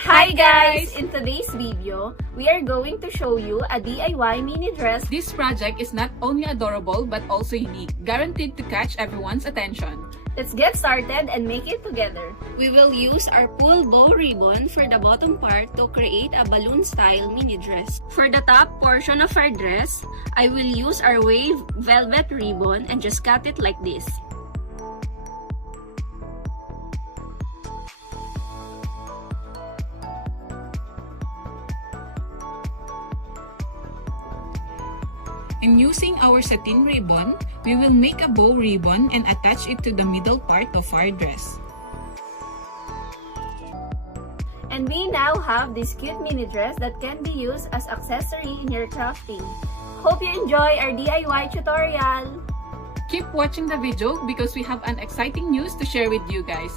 Hi guys! In today's video, we are going to show you a DIY mini dress. This project is not only adorable but also unique, guaranteed to catch everyone's attention. Let's get started and make it together. We will use our pull bow ribbon for the bottom part to create a balloon style mini dress. For the top portion of our dress, I will use our wave velvet ribbon and just cut it like this. And using our satin ribbon, we will make a bow ribbon and attach it to the middle part of our dress. And we now have this cute mini dress that can be used as accessory in your crafting. Hope you enjoy our DIY tutorial! Keep watching the video because we have an exciting news to share with you guys.